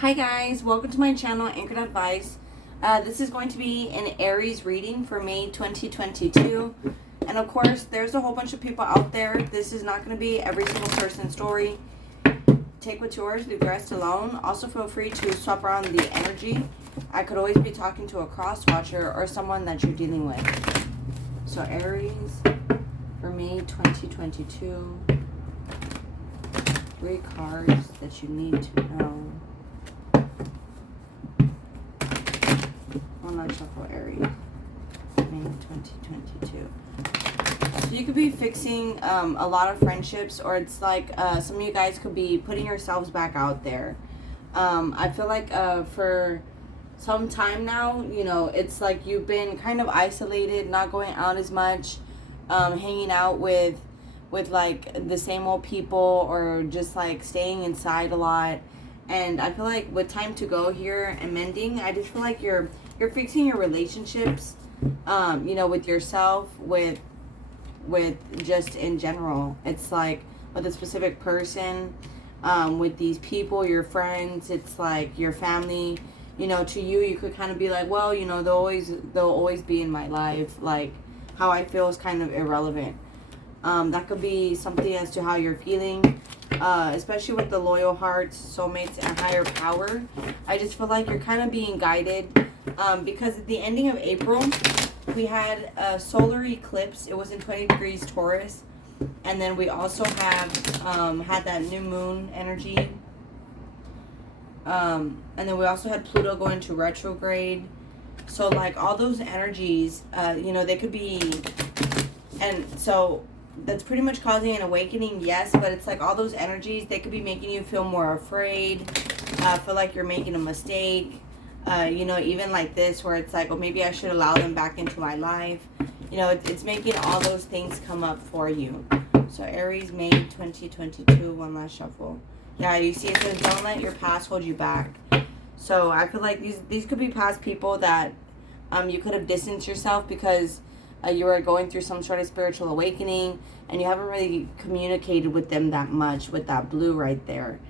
Hi guys, welcome to my channel, Anchored Advice. This is going to be an Aries reading for May 2022. And of course, there's a whole bunch of people out there. This is not going to be every single person's story. Take what's yours, leave the rest alone. Also feel free to swap around the energy. I could always be talking to a cross-watcher or someone that you're dealing with. So Aries for May 2022. 3 cards that you need to know. One last shuffle, Aries, May 2022. So you could be fixing a lot of friendships, or it's like some of you guys could be putting yourselves back out there. I feel like for some time now, you know, it's like you've been kind of isolated, not going out as much, hanging out with like the same old people, or just like staying inside a lot. And I feel like with time to go here and mending, I just feel like you're fixing your relationships, you know, with yourself, with just in general. It's like with a specific person, with these people, your friends, it's like your family. You know, to you, you could kind of be like, well, you know, they'll always be in my life. Like, how I feel is kind of irrelevant. That could be something as to how you're feeling, especially with the loyal hearts, soulmates, and higher power. I just feel like you're kind of being guided, because at the ending of April, we had a solar eclipse. It was in 20 degrees Taurus. And then we also have had that new moon energy. And then we also had Pluto go into retrograde. So like all those energies, you know, they could be, and so that's pretty much causing an awakening, yes, but it's like all those energies, they could be making you feel more afraid, feel like you're making a mistake, you know, even like this, where it's like, oh, maybe I should allow them back into my life. You know, it's making all those things come up for you. So Aries, May 2022, one last shuffle. Yeah, you see it says, don't let your past hold you back. So I feel like these could be past people that you could have distanced yourself because you were going through some sort of spiritual awakening, and you haven't really communicated with them that much with that blue right there.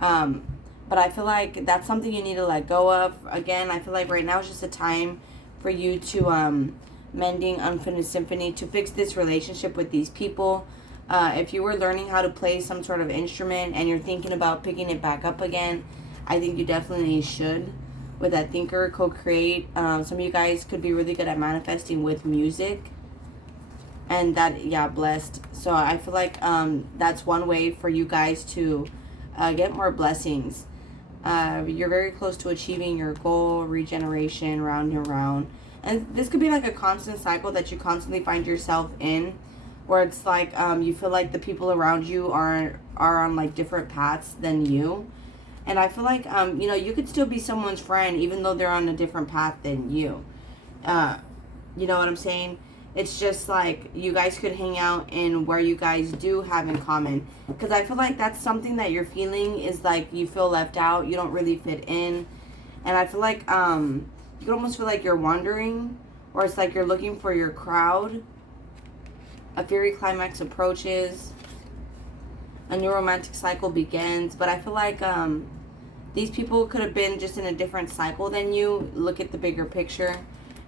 But I feel like that's something you need to let go of. Again, I feel like right now is just a time for you to mending unfinished symphony, to fix this relationship with these people. If you were learning how to play some sort of instrument and you're thinking about picking it back up again, I think you definitely should. With that thinker, co-create. Some of you guys could be really good at manifesting with music. And that, yeah, blessed. So I feel like that's one way for you guys to get more blessings. You're very close to achieving your goal, regeneration, round and round. And this could be like a constant cycle that you constantly find yourself in, where it's like you feel like the people around you are on like different paths than you. And I feel like, you know, you could still be someone's friend even though they're on a different path than you. You know what I'm saying? It's just like you guys could hang out in where you guys do have in common. Because I feel like that's something that you're feeling, is like you feel left out. You don't really fit in. And I feel like you could almost feel like you're wandering, or it's like you're looking for your crowd. A fairy climax approaches. A new romantic cycle begins. But I feel like these people could have been just in a different cycle than you. Look at the bigger picture.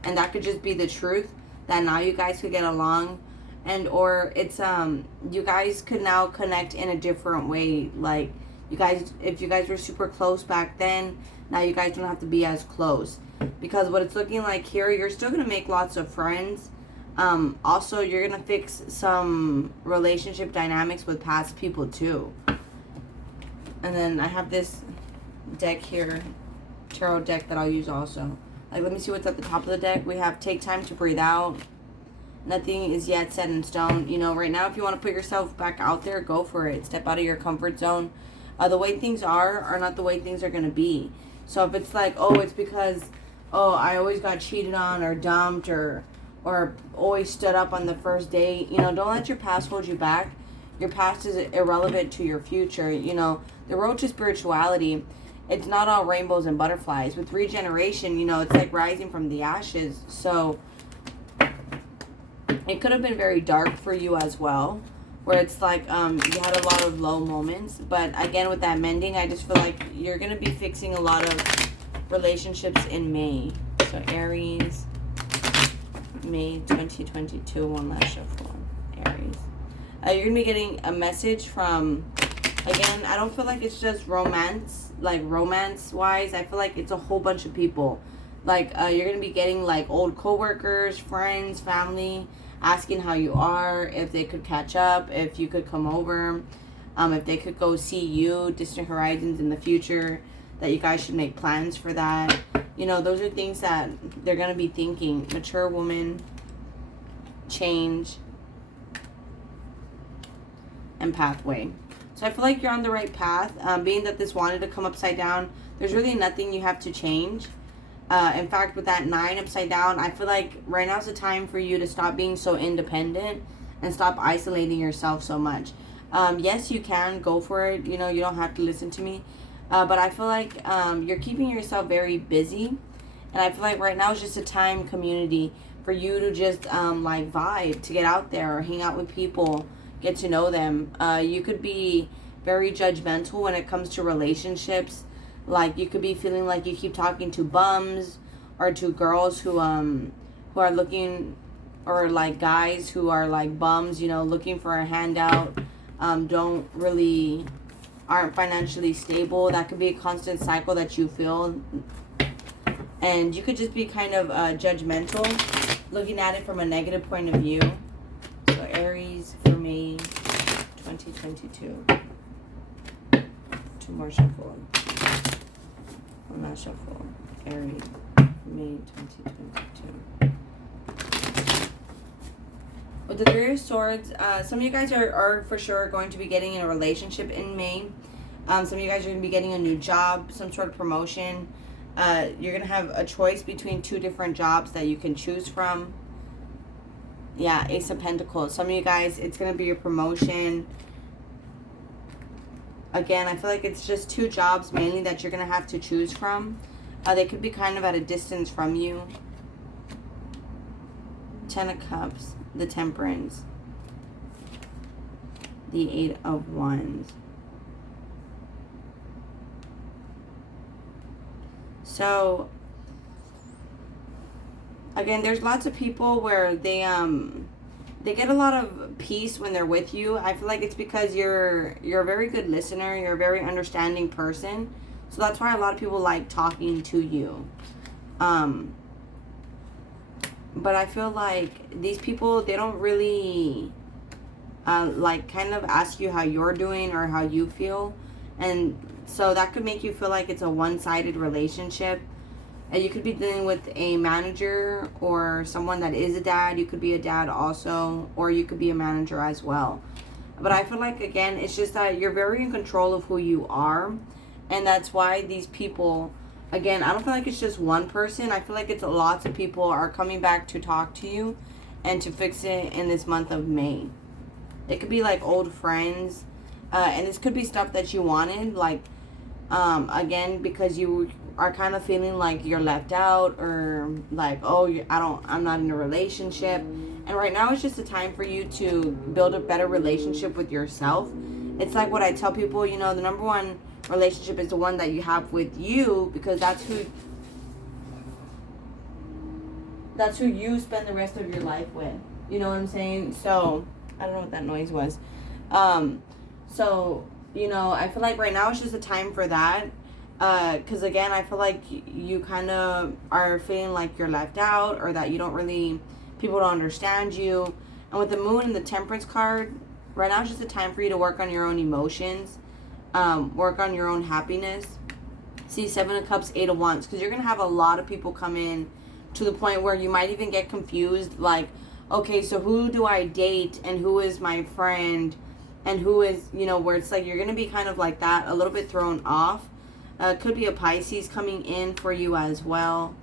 And that could just be the truth, that now you guys could get along. And or it's you guys could now connect in a different way. Like you guys, if you guys were super close back then, now you guys don't have to be as close. Because what it's looking like here, you're still going to make lots of friends. Also, you're going to fix some relationship dynamics with past people too. And then I have this deck here, tarot deck, that I'll use also. Like, let me see what's at the top of the deck. We have take time to breathe out. Nothing is yet set in stone. You know, right now, if you want to put yourself back out there, go for it. Step out of your comfort zone. The way things are not the way things are going to be. So if it's like, oh, it's because, oh, I always got cheated on or dumped, or always stood up on the first date, you know, don't let your past hold you back. Your past is irrelevant to your future. You know, the road to spirituality, it's not all rainbows and butterflies. With regeneration, you know, it's like rising from the ashes. So it could have been very dark for you as well. where it's like you had a lot of low moments. But again, with that mending, I just feel like you're going to be fixing a lot of relationships in May. So Aries, May 2022, one last shuffle. Aries. You're going to be getting a message from, again, I don't feel like it's just romance, like romance-wise. I feel like it's a whole bunch of people. Like, you're going to be getting, like, old coworkers, friends, family, asking how you are, if they could catch up, if you could come over, if they could go see you, distant horizons in the future, that you guys should make plans for that. You know, those are things that they're going to be thinking. Mature woman, change, and pathway. So I feel like you're on the right path. Being that this wanted to come upside down, there's really nothing you have to change. In fact, with that 9 upside down, I feel like right now is the time for you to stop being so independent and stop isolating yourself so much. Yes, you can go for it. You know, you don't have to listen to me. But I feel like you're keeping yourself very busy. And I feel like right now is just a time, community, for you to just like vibe, to get out there, hang out with people, get to know them. You could be very judgmental when it comes to relationships. Like, you could be feeling like you keep talking to bums, or to girls who are looking, or like guys who are like bums, you know, looking for a handout, aren't financially stable. That could be a constant cycle that you feel. And you could just be kind of judgmental, looking at it from a negative point of view. So Aries for May 2022. 2 more shuffle. One last shuffle. Aries, May 2022. With the 3 of Swords, some of you guys are for sure going to be getting in a relationship in May. Some of you guys are going to be getting a new job, some sort of promotion. You're going to have a choice between 2 different jobs that you can choose from. Yeah, Ace of Pentacles. Some of you guys, it's going to be your promotion. Again, I feel like it's just 2 jobs mainly that you're going to have to choose from. They could be kind of at a distance from you. 10 of Cups, the Temperance, the 8 of Wands. So, again, there's lots of people where they get a lot of peace when they're with you. I feel like it's because you're a very good listener. You're a very understanding person. So that's why a lot of people like talking to you. But I feel like these people, they don't really like kind of ask you how you're doing or how you feel. And so that could make you feel like it's a one-sided relationship. And you could be dealing with a manager or someone that is a dad. You could be a dad also, or you could be a manager as well. But I feel like, again, it's just that you're very in control of who you are. And that's why these people, again, I don't feel like it's just one person. I feel like it's lots of people are coming back to talk to you and to fix it in this month of May. It could be like old friends. And this could be stuff that you wanted, like, again, because you are kind of feeling like you're left out, or like, oh, I'm not in a relationship. And right now it's just a time for you to build a better relationship with yourself. It's like what I tell people, you know, the number one relationship is the one that you have with you, because that's who you spend the rest of your life with. You know what I'm saying? So, I don't know what that noise was. So, you know, I feel like right now it's just a time for that. Because, again, I feel like you kind of are feeling like you're left out, or that people don't understand you. And with the Moon and the Temperance card, right now it's just a time for you to work on your own emotions, work on your own happiness. See, 7 of Cups, 8 of Wands, because you're going to have a lot of people come in to the point where you might even get confused, like, okay, so who do I date, and who is my friend, and who is, you know, where it's like you're going to be kind of like that, a little bit thrown off. Could be a Pisces coming in for you as well.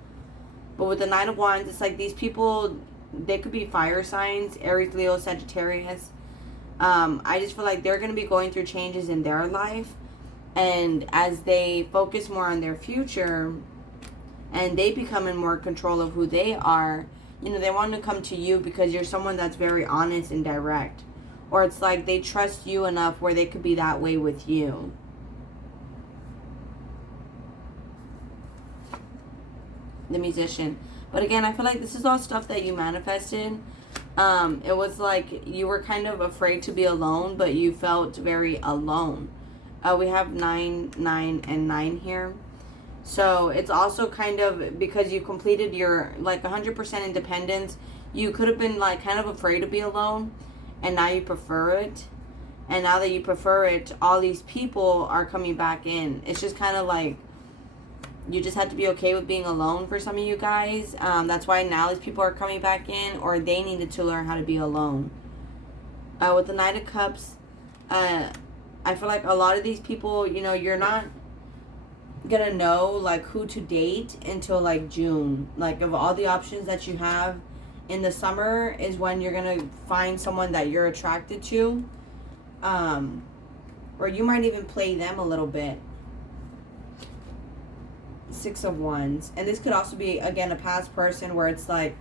But with the 9 of Wands, it's like these people, they could be fire signs, Aries, Leo, Sagittarius. I just feel like they're going to be going through changes in their life. And as they focus more on their future and they become in more control of who they are, you know, they want to come to you because you're someone that's very honest and direct. or it's like they trust you enough where they could be that way with you. The Musician. But again, I feel like this is all stuff that you manifested. It was like you were kind of afraid to be alone, but you felt very alone. We have 9, 9, and 9 here. So it's also kind of because you completed your like 100% independence. You could have been like kind of afraid to be alone, and now you prefer it. And now that you prefer it, all these people are coming back in. It's just kind of like you just have to be okay with being alone for some of you guys. That's why now these people are coming back in, or they needed to learn how to be alone. With the Knight of Cups, I feel like a lot of these people, you know, you're not gonna know like who to date until like June. Like of all the options that you have in the summer is when you're gonna find someone that you're attracted to. Or you might even play them a little bit. 6 of Wands. And this could also be, again, a past person where it's like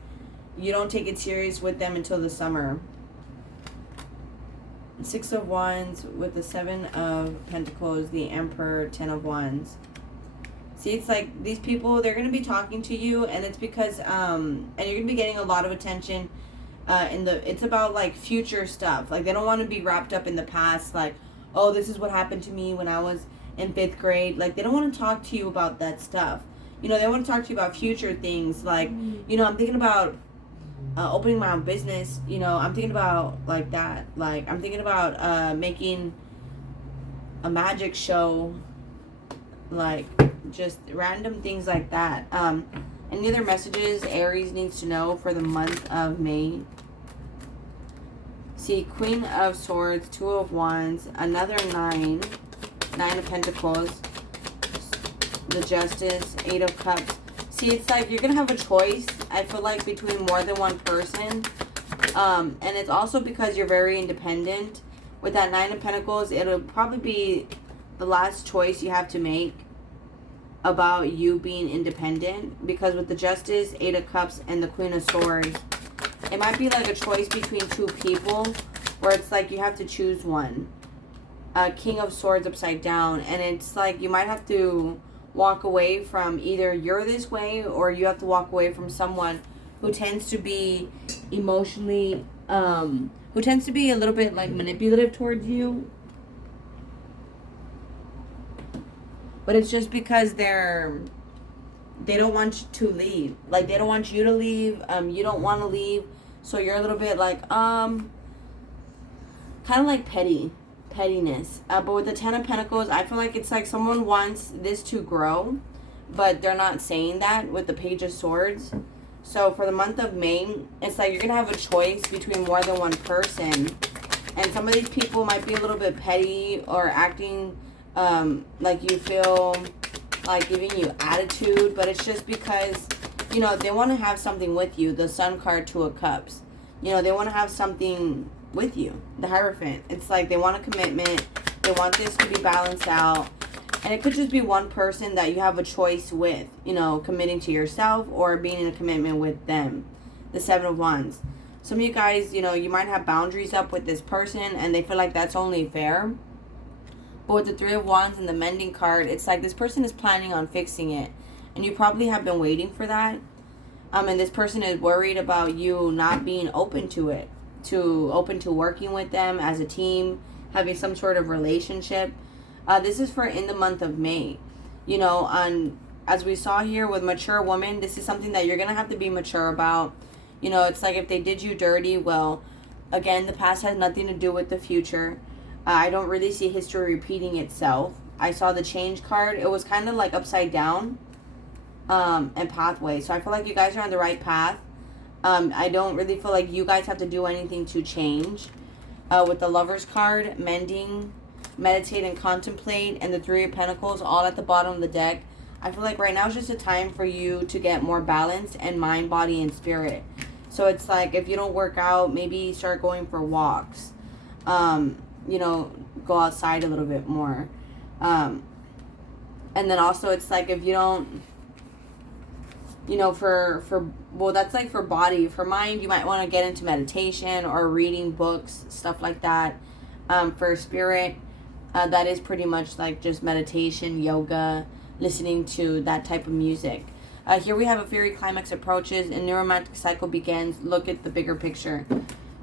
you don't take it serious with them until the summer. 6 of Wands with the 7 of Pentacles, the Emperor, 10 of Wands. See, it's like these people, they're going to be talking to you, and it's because, and you're going to be getting a lot of attention it's about like future stuff. Like they don't want to be wrapped up in the past, like, oh, this is what happened to me when I was in 5th grade. Like they don't want to talk to you about that stuff. You know, they want to talk to you about future things. Like, you know, I'm thinking about opening my own business. You know, I'm thinking about like that. Like I'm thinking about making a magic show. Like just random things like that. Any other messages Aries needs to know for the month of May? See, Queen of Swords, 2 of Wands, another 9, 9 of Pentacles, the Justice, 8 of Cups. See, it's like you're going to have a choice, I feel like, between more than one person. And it's also because you're very independent. With that 9 of Pentacles, it'll probably be the last choice you have to make about you being independent. Because with the Justice, 8 of Cups, and the Queen of Swords, it might be like a choice between two people where it's like you have to choose one. King of Swords upside down, and it's like you might have to walk away from either you're this way, or you have to walk away from someone who tends to be emotionally who tends to be a little bit like manipulative towards you. But it's just because they don't want you to leave. Like they don't want you to leave. You don't want to leave. So you're a little bit like kind of like pettiness. But with the 10 of Pentacles, I feel like it's like someone wants this to grow, but they're not saying that with the Page of Swords. So for the month of May, it's like you're gonna have a choice between more than one person, and some of these people might be a little bit petty or acting like you feel like giving you attitude, but it's just because, you know, they want to have something with you. The Sun card, 2 of Cups. You know, they want to have something with you. The Hierophant. It's like they want a commitment. They want this to be balanced out. And it could just be one person that you have a choice with. You know, committing to yourself or being in a commitment with them. The 7 of Wands. Some of you guys, you know, you might have boundaries up with this person and they feel like that's only fair. But with the 3 of Wands and the Mending card, it's like this person is planning on fixing it. And you probably have been waiting for that. And this person is worried about you not being open to it. Open to working with them as a team. Having some sort of relationship. This is for in the month of May. You know, as we saw here with mature woman, this is something that you're going to have to be mature about. You know, it's like if they did you dirty, well, again, the past has nothing to do with the future. I don't really see history repeating itself. I saw the Change card. It was kind of like upside down and pathway. So I feel like you guys are on the right path. I don't really feel like you guys have to do anything to change. With the Lovers card, Mending, Meditate and Contemplate, and the 3 of Pentacles all at the bottom of the deck. I feel like right now is just a time for you to get more balanced in mind, body, and spirit. So it's like if you don't work out, maybe start going for walks. You know, go outside a little bit more. And then also it's like if you don't you know, well, that's like for body. For mind, you might want to get into meditation or reading books, stuff like that. For spirit, that is pretty much like just meditation, yoga, listening to that type of music. Here we have a fairy climax approaches and new romantic cycle begins. Look at the bigger picture.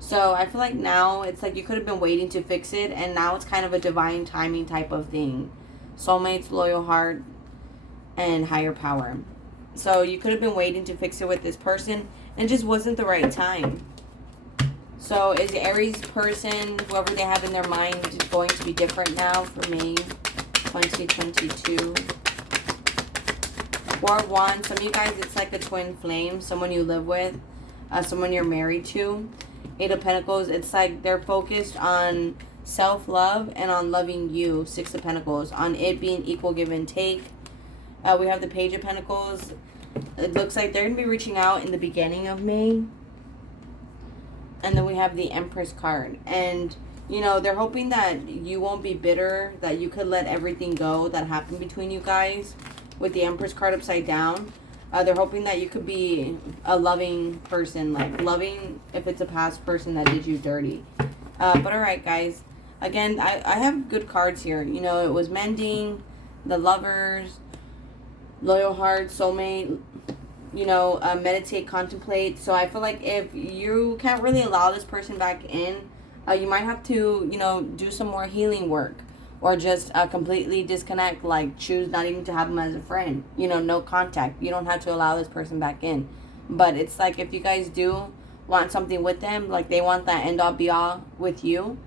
So I feel like now it's like you could have been waiting to fix it, and now it's kind of a divine timing type of thing. Soulmates, loyal heart, and higher power. So you could have been waiting to fix it with this person, and it just wasn't the right time. So is Aries person, whoever they have in their mind, going to be different now for May 2022? Four of Wands. Some of you guys, it's like a twin flame, someone you live with, someone you're married to. Eight of Pentacles, it's like they're focused on self-love and on loving you. Six of Pentacles, on it being equal give and take. We have the Page of Pentacles. It looks like they're going to be reaching out in the beginning of May. And then we have the Empress card. And, you know, they're hoping that you won't be bitter, that you could let everything go that happened between you guys. With the Empress card upside down. They're hoping that you could be a loving person. Like, loving if it's a past person that did you dirty. But alright, guys. Again, I have good cards here. You know, it was mending, the lovers, loyal heart, soulmate, you know, meditate, contemplate. So I feel like if you can't really allow this person back in, you might have to, you know, do some more healing work. Or just completely disconnect, like choose not even to have them as a friend. You know, no contact. You don't have to allow this person back in. But it's like if you guys do want something with them, like they want that end all be all with you.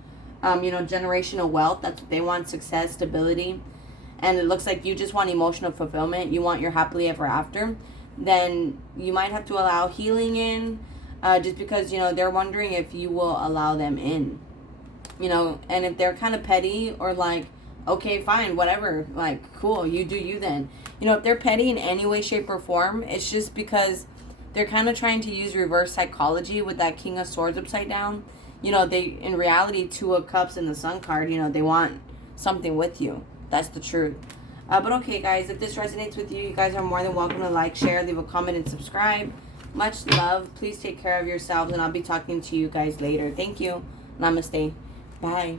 You know, generational wealth, that's what they want, success, stability. And it looks like you just want emotional fulfillment. You want your happily ever after. Then you might have to allow healing in. Just because, you know, they're wondering if you will allow them in. You know, and if they're kind of petty or like, okay, fine, whatever, like, cool, you do you then. You know, if they're petty in any way, shape, or form, it's just because they're kind of trying to use reverse psychology with that King of Swords upside down. You know, they, in reality, Two of Cups and the Sun card, you know, they want something with you. That's the truth. But okay, guys, if this resonates with you, you guys are more than welcome to like, share, leave a comment, and subscribe. Much love. Please take care of yourselves, and I'll be talking to you guys later. Thank you. Namaste. Bye.